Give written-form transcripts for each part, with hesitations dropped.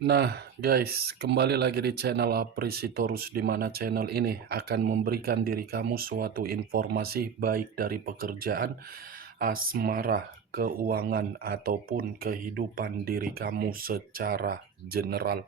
Nah, guys, kembali lagi di channel Aprisitorus, di mana channel ini akan memberikan diri kamu suatu informasi baik dari pekerjaan, asmara, keuangan, ataupun kehidupan diri kamu secara general.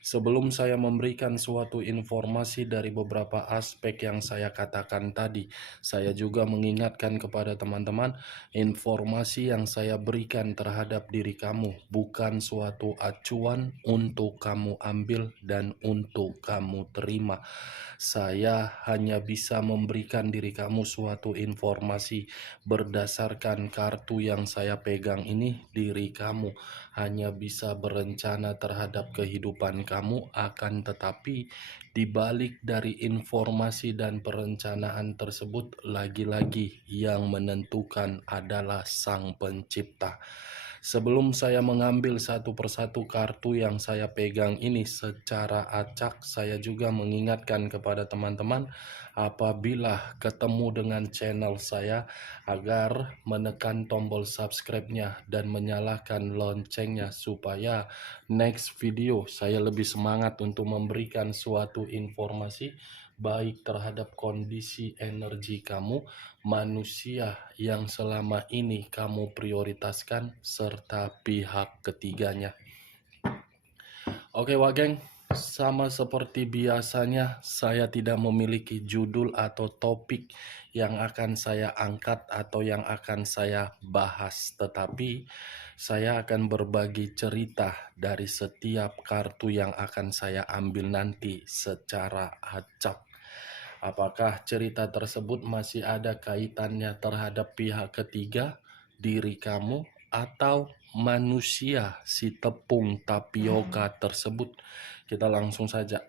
Sebelum saya memberikan suatu informasi dari beberapa aspek yang saya katakan tadi, saya juga mengingatkan kepada teman-teman, informasi yang saya berikan terhadap diri kamu bukan suatu acuan untuk kamu ambil dan untuk kamu terima. Saya hanya bisa memberikan diri kamu suatu informasi berdasarkan kartu yang saya pegang ini. Diri kamu hanya bisa berencana terhadap kehidupan kamu, akan tetapi di balik dari informasi dan perencanaan tersebut, lagi-lagi yang menentukan adalah Sang Pencipta. Sebelum saya mengambil satu persatu kartu yang saya pegang ini secara acak, saya juga mengingatkan kepada teman-teman apabila ketemu dengan channel saya agar menekan tombol subscribe-nya dan menyalakan loncengnya supaya next video saya lebih semangat untuk memberikan suatu informasi baik terhadap kondisi energi kamu, manusia yang selama ini kamu prioritaskan, serta pihak ketiganya. Oke, Wak Geng, sama seperti biasanya saya tidak memiliki judul atau topik yang akan saya angkat atau yang akan saya bahas, tetapi saya akan berbagi cerita dari setiap kartu yang akan saya ambil nanti secara acak. Apakah cerita tersebut masih ada kaitannya terhadap pihak ketiga, diri kamu, atau manusia si tepung tapioka tersebut? Kita langsung saja.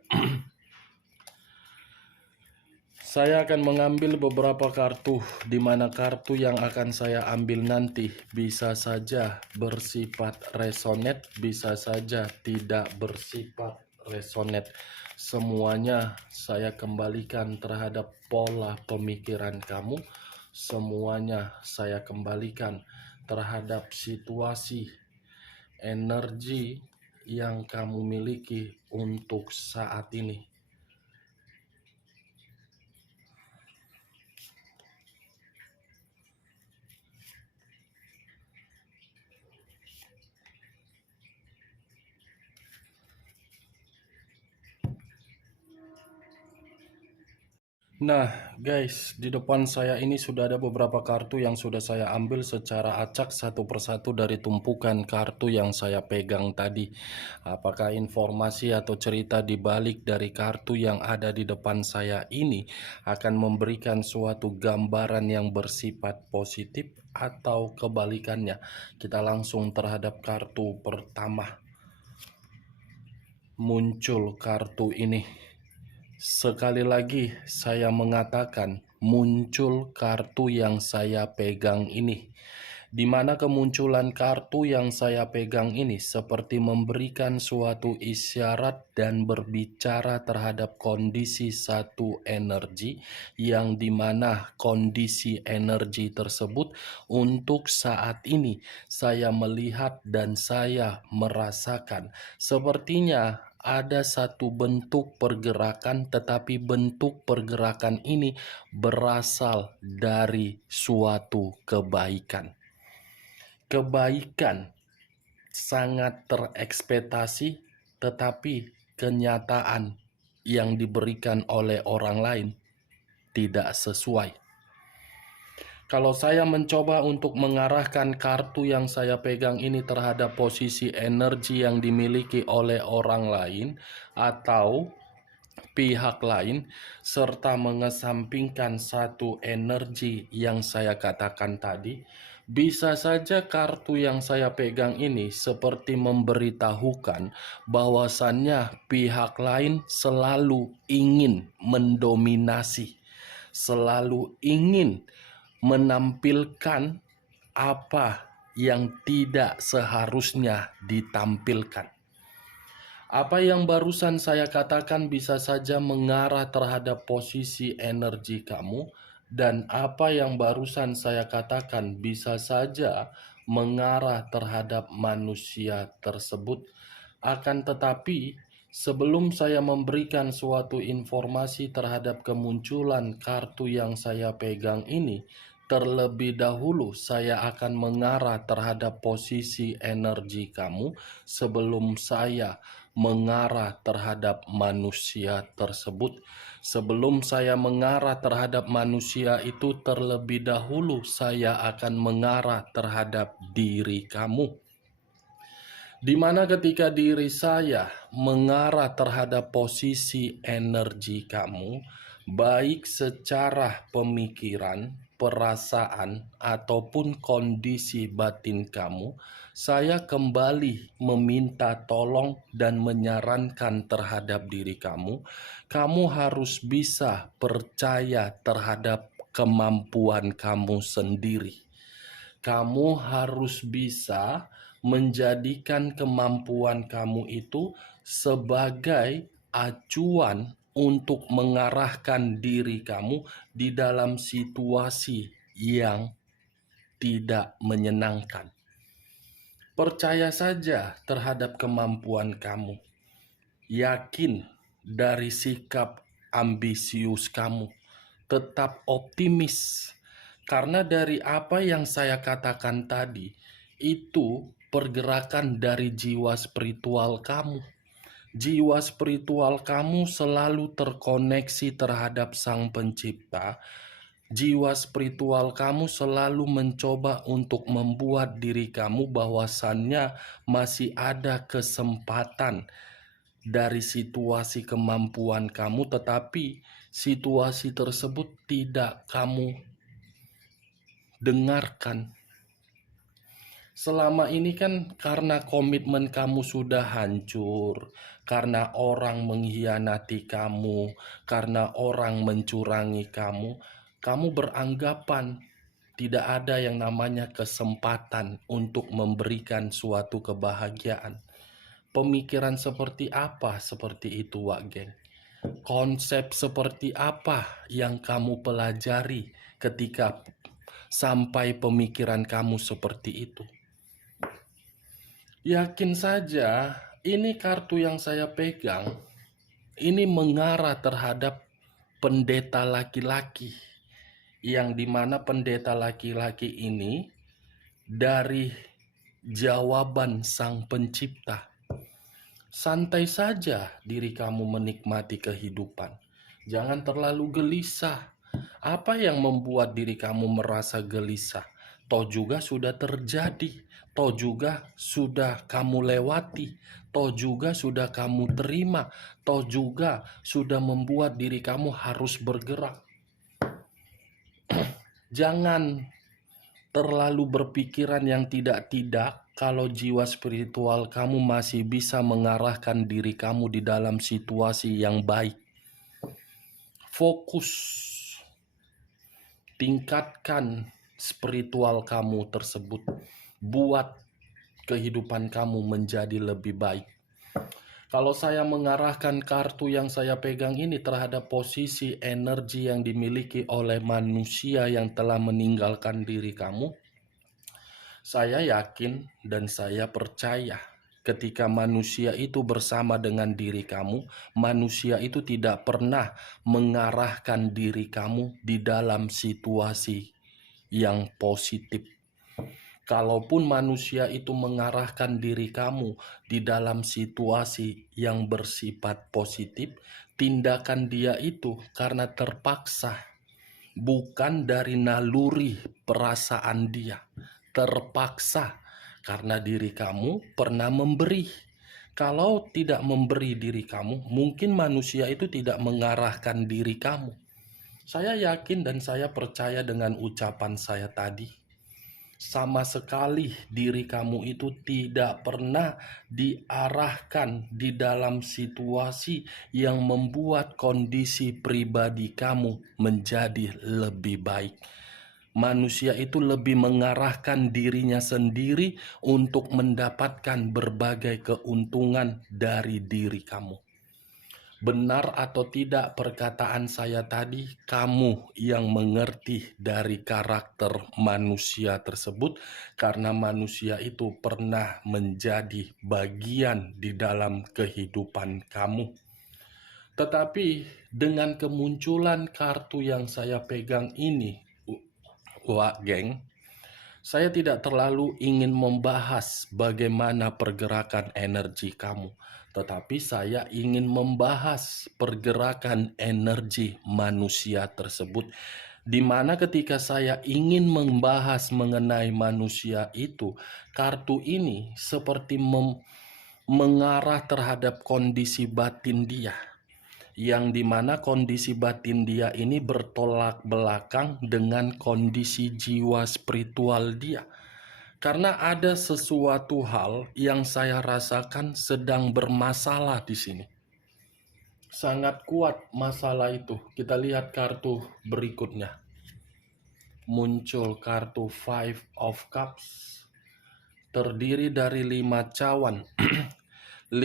Saya akan mengambil beberapa kartu, di mana kartu yang akan saya ambil nanti bisa saja bersifat resonate, bisa saja tidak bersifat resonate. Semuanya saya kembalikan terhadap pola pemikiran kamu. Semuanya saya kembalikan terhadap situasi energi yang kamu miliki untuk saat ini. Nah, guys, di depan saya ini sudah ada beberapa kartu yang sudah saya ambil secara acak satu persatu dari tumpukan kartu yang saya pegang tadi. Apakah informasi atau cerita di balik dari kartu yang ada di depan saya ini akan memberikan suatu gambaran yang bersifat positif atau kebalikannya? Kita langsung terhadap kartu pertama. Muncul kartu ini. Sekali lagi saya mengatakan muncul kartu yang saya pegang ini, di mana kemunculan kartu yang saya pegang ini seperti memberikan suatu isyarat dan berbicara terhadap kondisi satu energi, yang dimana kondisi energi tersebut untuk saat ini saya melihat dan saya merasakan sepertinya ada satu bentuk pergerakan, tetapi bentuk pergerakan ini berasal dari suatu kebaikan. Kebaikan sangat terekspektasi, tetapi kenyataan yang diberikan oleh orang lain tidak sesuai. Kalau saya mencoba untuk mengarahkan kartu yang saya pegang ini terhadap posisi energi yang dimiliki oleh orang lain atau pihak lain, serta mengesampingkan satu energi yang saya katakan tadi, bisa saja kartu yang saya pegang ini seperti memberitahukan bahwasannya pihak lain selalu ingin mendominasi, selalu ingin menampilkan apa yang tidak seharusnya ditampilkan. Apa yang barusan saya katakan bisa saja mengarah terhadap posisi energi kamu, dan apa yang barusan saya katakan bisa saja mengarah terhadap manusia tersebut. Akan tetapi, sebelum saya memberikan suatu informasi terhadap kemunculan kartu yang saya pegang ini, terlebih dahulu saya akan mengarah terhadap posisi energi kamu sebelum saya mengarah terhadap manusia tersebut. Sebelum saya mengarah terhadap manusia itu, terlebih dahulu saya akan mengarah terhadap diri kamu. Di mana ketika diri saya mengarah terhadap posisi energi kamu, baik secara pemikiran, perasaan, ataupun kondisi batin kamu, saya kembali meminta tolong dan menyarankan terhadap diri kamu. Kamu harus bisa percaya terhadap kemampuan kamu sendiri. Kamu harus bisa menjadikan kemampuan kamu itu sebagai acuan untuk mengarahkan diri kamu di dalam situasi yang tidak menyenangkan. Percaya saja terhadap kemampuan kamu. Yakin dari sikap ambisius kamu. Tetap optimis. Karena dari apa yang saya katakan tadi, itu pergerakan dari jiwa spiritual kamu. Jiwa spiritual kamu selalu terkoneksi terhadap Sang Pencipta. Jiwa spiritual kamu selalu mencoba untuk membuat diri kamu bahwasannya masih ada kesempatan dari situasi kemampuan kamu, tetapi situasi tersebut tidak kamu dengarkan. Selama ini kan karena komitmen kamu sudah hancur, karena orang mengkhianati kamu, karena orang mencurangi kamu, kamu beranggapan tidak ada yang namanya kesempatan untuk memberikan suatu kebahagiaan. Pemikiran seperti apa seperti itu, Wak Geng? Konsep seperti apa yang kamu pelajari ketika sampai pemikiran kamu seperti itu? Yakin saja, ini kartu yang saya pegang, ini mengarah terhadap pendeta laki-laki, yang dimana pendeta laki-laki ini dari jawaban Sang Pencipta. Santai saja diri kamu menikmati kehidupan. Jangan terlalu gelisah. Apa yang membuat diri kamu merasa gelisah? Toh juga sudah terjadi. Toh juga sudah kamu lewati. Toh juga sudah kamu terima. Toh juga sudah membuat diri kamu harus bergerak. Jangan terlalu berpikiran yang tidak-tidak kalau jiwa spiritual kamu masih bisa mengarahkan diri kamu di dalam situasi yang baik. Fokus, tingkatkan spiritual kamu tersebut. Buat kehidupan kamu menjadi lebih baik. Kalau saya mengarahkan kartu yang saya pegang ini terhadap posisi energi yang dimiliki oleh manusia yang telah meninggalkan diri kamu, saya yakin dan saya percaya ketika manusia itu bersama dengan diri kamu, manusia itu tidak pernah mengarahkan diri kamu di dalam situasi yang positif. Kalaupun manusia itu mengarahkan diri kamu di dalam situasi yang bersifat positif, tindakan dia itu karena terpaksa, bukan dari naluri perasaan dia. Terpaksa karena diri kamu pernah memberi. Kalau tidak memberi diri kamu, mungkin manusia itu tidak mengarahkan diri kamu. Saya yakin dan saya percaya dengan ucapan saya tadi. Sama sekali diri kamu itu tidak pernah diarahkan di dalam situasi yang membuat kondisi pribadi kamu menjadi lebih baik. Manusia itu lebih mengarahkan dirinya sendiri untuk mendapatkan berbagai keuntungan dari diri kamu. Benar atau tidak perkataan saya tadi, kamu yang mengerti dari karakter manusia tersebut, karena manusia itu pernah menjadi bagian di dalam kehidupan kamu. Tetapi dengan kemunculan kartu yang saya pegang ini, Wak Geng, saya tidak terlalu ingin membahas bagaimana pergerakan energi kamu, tetapi saya ingin membahas pergerakan energi manusia tersebut, di mana ketika saya ingin membahas mengenai manusia itu, kartu ini seperti mengarah terhadap kondisi batin dia, yang dimana kondisi batin dia ini bertolak belakang dengan kondisi jiwa spiritual dia. Karena ada sesuatu hal yang saya rasakan sedang bermasalah di sini. Sangat kuat masalah itu. Kita lihat kartu berikutnya. Muncul kartu Five of Cups. Terdiri dari 5 cawan. 5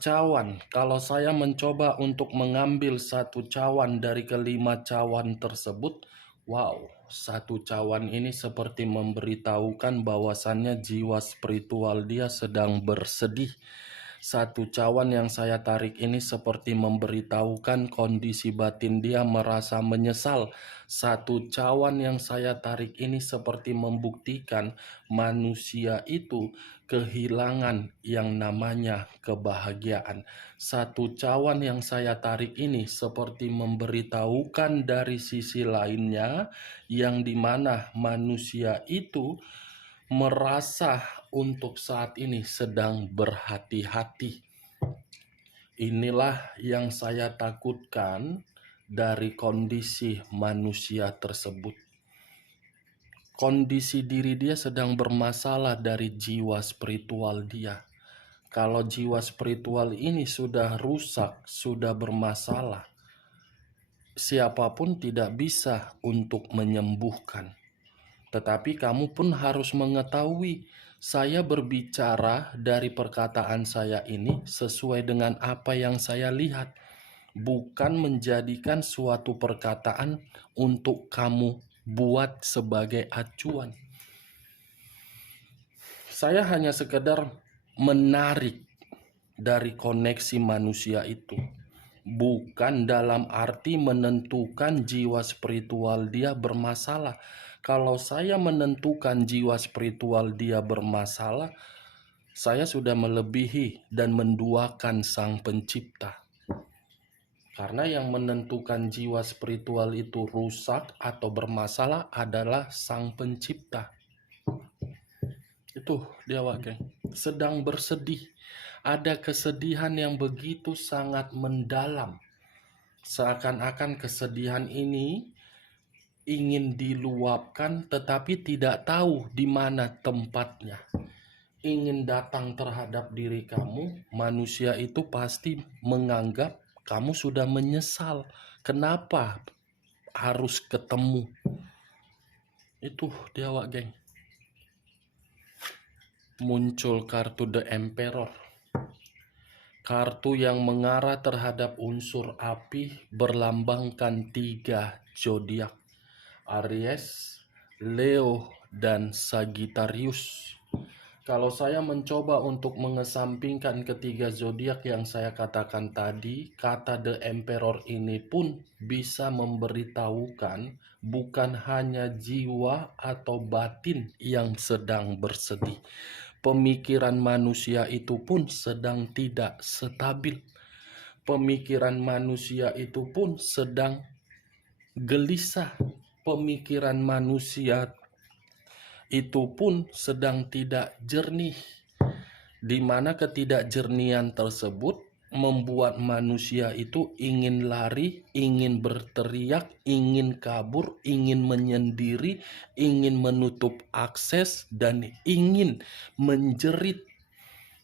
cawan. Kalau saya mencoba untuk mengambil satu cawan dari kelima cawan tersebut, wow, satu cawan ini seperti memberitahukan bahwasannya jiwa spiritual dia sedang bersedih. Satu cawan yang saya tarik ini seperti memberitahukan kondisi batin dia merasa menyesal. Satu cawan yang saya tarik ini seperti membuktikan manusia itu kehilangan yang namanya kebahagiaan. Satu cawan yang saya tarik ini seperti memberitahukan dari sisi lainnya, yang dimana manusia itu merasa untuk saat ini sedang berhati-hati. Inilah yang saya takutkan dari kondisi manusia tersebut. Kondisi diri dia sedang bermasalah dari jiwa spiritual dia. Kalau jiwa spiritual ini sudah rusak, sudah bermasalah, siapapun tidak bisa untuk menyembuhkan. Tetapi kamu pun harus mengetahui, saya berbicara dari perkataan saya ini sesuai dengan apa yang saya lihat, bukan menjadikan suatu perkataan untuk kamu buat sebagai acuan. Saya hanya sekedar menarik dari koneksi manusia itu, bukan dalam arti menentukan jiwa spiritual dia bermasalah. Kalau saya menentukan jiwa spiritual dia bermasalah, saya sudah melebihi dan menduakan Sang Pencipta. Karena yang menentukan jiwa spiritual itu rusak atau bermasalah adalah Sang Pencipta. Itu dia, Wak, sedang bersedih. Ada kesedihan yang begitu sangat mendalam. Seakan-akan kesedihan ini ingin diluapkan tetapi tidak tahu di mana tempatnya. Ingin datang terhadap diri kamu, manusia itu pasti menganggap kamu sudah menyesal. Kenapa harus ketemu? Itu dia, Wak, geng. Muncul kartu The Emperor. Kartu yang mengarah terhadap unsur api berlambangkan 3 zodiak. Aries, Leo, dan Sagittarius. Kalau saya mencoba untuk mengesampingkan ketiga zodiak yang saya katakan tadi, kata The Emperor ini pun bisa memberitahukan bukan hanya jiwa atau batin yang sedang bersedih. Pemikiran manusia itu pun sedang tidak stabil. Pemikiran manusia itu pun sedang gelisah. Pemikiran manusia itu pun sedang tidak jernih, di mana ketidakjernihan tersebut membuat manusia itu ingin lari, ingin berteriak, ingin kabur, ingin menyendiri, ingin menutup akses, dan ingin menjerit.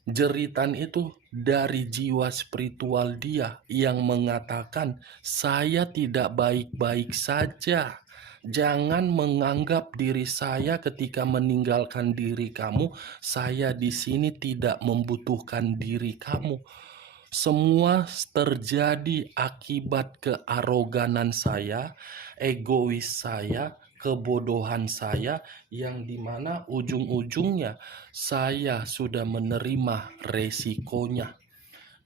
Jeritan itu dari jiwa spiritual dia yang mengatakan, saya tidak baik-baik saja. Jangan menganggap diri saya ketika meninggalkan diri kamu, saya di sini tidak membutuhkan diri kamu. Semua terjadi akibat kearoganan saya, egois saya, kebodohan saya, yang dimana ujung-ujungnya saya sudah menerima resikonya.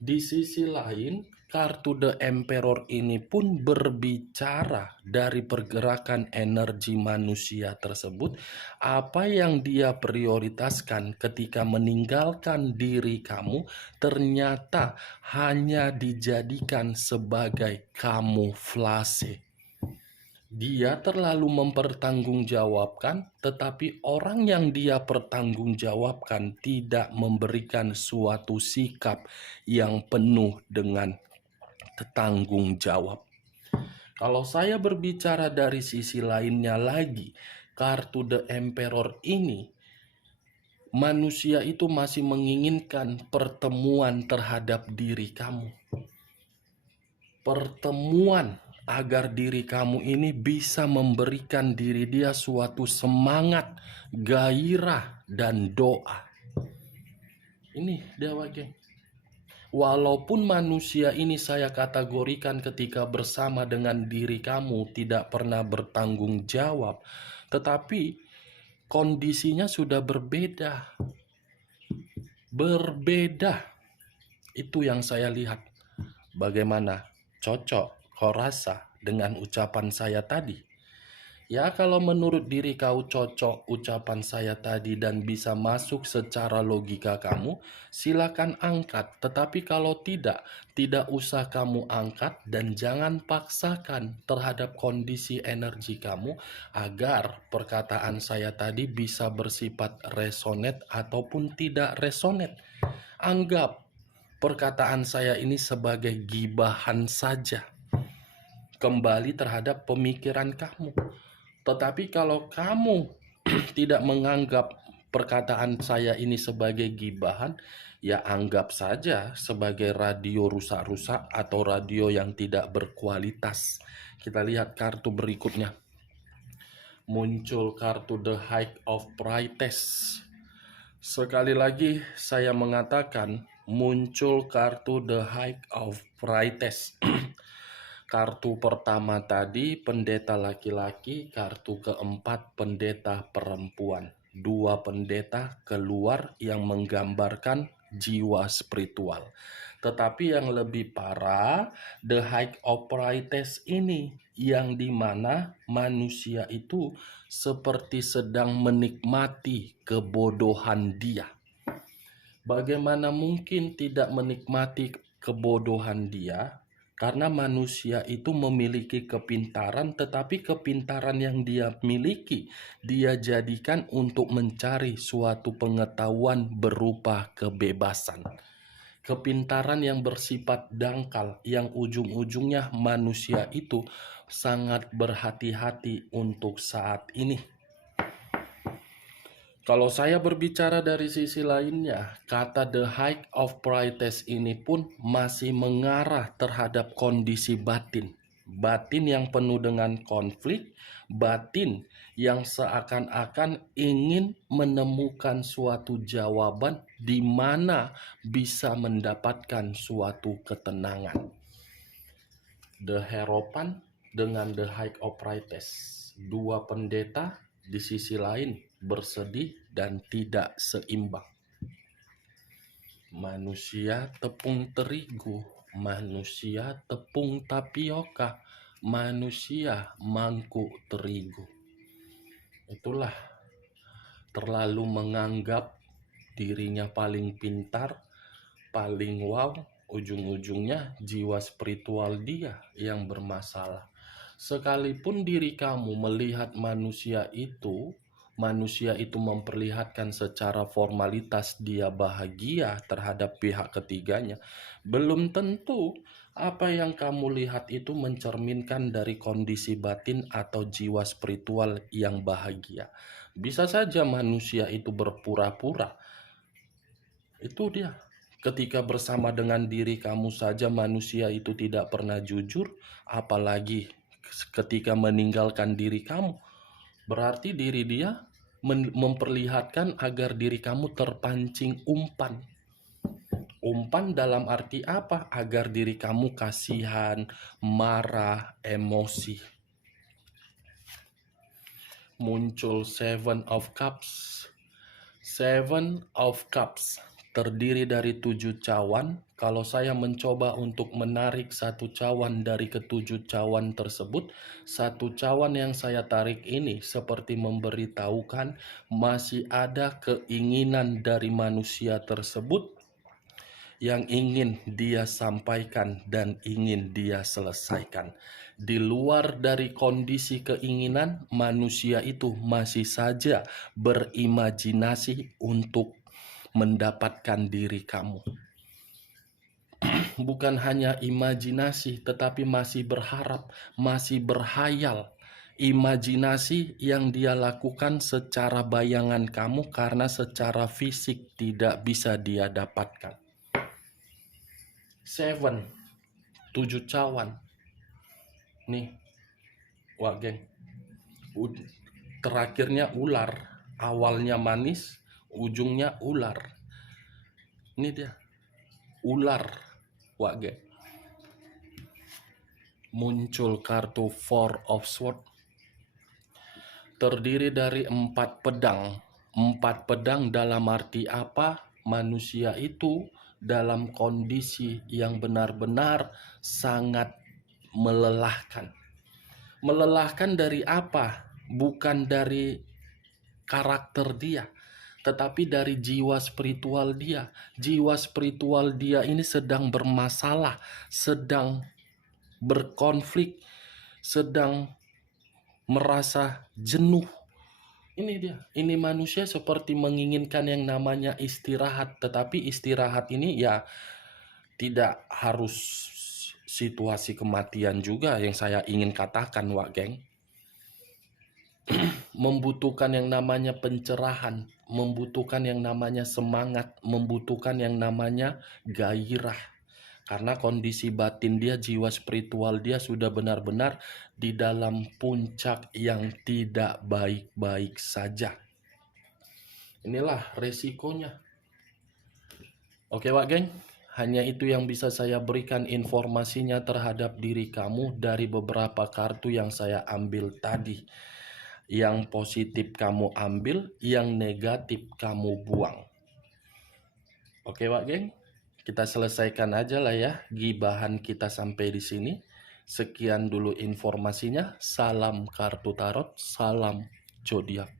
Di sisi lain, kartu The Emperor ini pun berbicara dari pergerakan energi manusia tersebut, apa yang dia prioritaskan ketika meninggalkan diri kamu ternyata hanya dijadikan sebagai kamuflase. Dia terlalu mempertanggungjawabkan, tetapi orang yang dia pertanggungjawabkan tidak memberikan suatu sikap yang penuh dengan tanggung jawab. Kalau saya berbicara dari sisi lainnya lagi, kartu The Emperor ini, manusia itu masih menginginkan pertemuan terhadap diri kamu. Pertemuan agar diri kamu ini bisa memberikan diri dia suatu semangat, gairah, dan doa. Ini Dewa Geng. Walaupun manusia ini saya kategorikan ketika bersama dengan diri kamu tidak pernah bertanggung jawab, tetapi kondisinya sudah berbeda. Berbeda. Itu yang saya lihat. Bagaimana? Cocok, kau rasa dengan ucapan saya tadi? Ya, kalau menurut diri kau cocok ucapan saya tadi dan bisa masuk secara logika kamu, silakan angkat. Tetapi kalau tidak, tidak usah kamu angkat dan jangan paksakan terhadap kondisi energi kamu agar perkataan saya tadi bisa bersifat resonate ataupun tidak resonate. Anggap perkataan saya ini sebagai gibahan saja kembali terhadap pemikiran kamu. Tetapi kalau kamu tidak menganggap perkataan saya ini sebagai gibahan, ya anggap saja sebagai radio rusak-rusak atau radio yang tidak berkualitas. Kita lihat kartu berikutnya. Muncul kartu The High of Priestess. Sekali lagi saya mengatakan muncul kartu The High of Priestess. Kartu pertama tadi pendeta laki-laki, kartu keempat pendeta perempuan. Dua pendeta keluar yang menggambarkan jiwa spiritual. Tetapi yang lebih parah, The High of Priestess ini, yang dimana manusia itu seperti sedang menikmati kebodohan dia. Bagaimana mungkin tidak menikmati kebodohan dia? Karena manusia itu memiliki kepintaran, tetapi kepintaran yang dia miliki, dia jadikan untuk mencari suatu pengetahuan berupa kebebasan. Kepintaran yang bersifat dangkal, yang ujung-ujungnya manusia itu sangat berhati-hati untuk saat ini. Kalau saya berbicara dari sisi lainnya, kata The High of Priestess ini pun masih mengarah terhadap kondisi batin. Batin yang penuh dengan konflik, batin yang seakan-akan ingin menemukan suatu jawaban di mana bisa mendapatkan suatu ketenangan. The Hierophant dengan The High of Priestess, dua pendeta di sisi lain bersedih dan tidak seimbang. Manusia tepung terigu, manusia tepung tapioka, manusia mangkuk terigu. Itulah terlalu menganggap dirinya paling pintar, paling wow, ujung-ujungnya jiwa spiritual dia yang bermasalah. Sekalipun diri kamu melihat manusia itu memperlihatkan secara formalitas dia bahagia terhadap pihak ketiganya, belum tentu apa yang kamu lihat itu mencerminkan dari kondisi batin atau jiwa spiritual yang bahagia. Bisa saja manusia itu berpura-pura. Itu dia. Ketika bersama dengan diri kamu saja manusia itu tidak pernah jujur, apalagi ketika meninggalkan diri kamu. Berarti diri dia memperlihatkan agar diri kamu terpancing umpan. Umpan dalam arti apa? Agar diri kamu kasihan, marah, emosi. Muncul Seven of Cups. Seven of Cups terdiri dari 7 cawan. Kalau saya mencoba untuk menarik satu cawan dari ketujuh cawan tersebut, satu cawan yang saya tarik ini seperti memberitahukan masih ada keinginan dari manusia tersebut yang ingin dia sampaikan dan ingin dia selesaikan. Di luar dari kondisi keinginan, manusia itu masih saja berimajinasi untuk mendapatkan diri kamu. Bukan hanya imajinasi, tetapi masih berharap, masih berhayal. Imajinasi yang dia lakukan secara bayangan kamu karena secara fisik tidak bisa dia dapatkan. Seven, 7 cawan. Nih, wah geng. Terakhirnya ular. Awalnya manis, ujungnya ular. Ini dia, ular. Wah geng. Muncul kartu Four of Swords. Terdiri dari 4 pedang. 4 pedang dalam arti apa? Manusia itu dalam kondisi yang benar-benar sangat melelahkan. Melelahkan dari apa? Bukan dari karakter dia, tetapi dari jiwa spiritual dia. Jiwa spiritual dia ini sedang bermasalah, sedang berkonflik, sedang merasa jenuh. Ini dia, ini manusia seperti menginginkan yang namanya istirahat, tetapi istirahat ini ya tidak harus situasi kematian juga yang saya ingin katakan, Wak Geng. Membutuhkan yang namanya pencerahan, membutuhkan yang namanya semangat, membutuhkan yang namanya gairah. Karena kondisi batin dia, jiwa spiritual dia sudah benar-benar di dalam puncak yang tidak baik-baik saja. Inilah resikonya. Oke Wak Geng, hanya itu yang bisa saya berikan informasinya terhadap diri kamu dari beberapa kartu yang saya ambil tadi. Yang positif kamu ambil, yang negatif kamu buang. Oke Wak Geng, kita selesaikan aja lah ya gibahan kita sampai di sini. Sekian dulu informasinya. Salam kartu tarot, salam zodiak.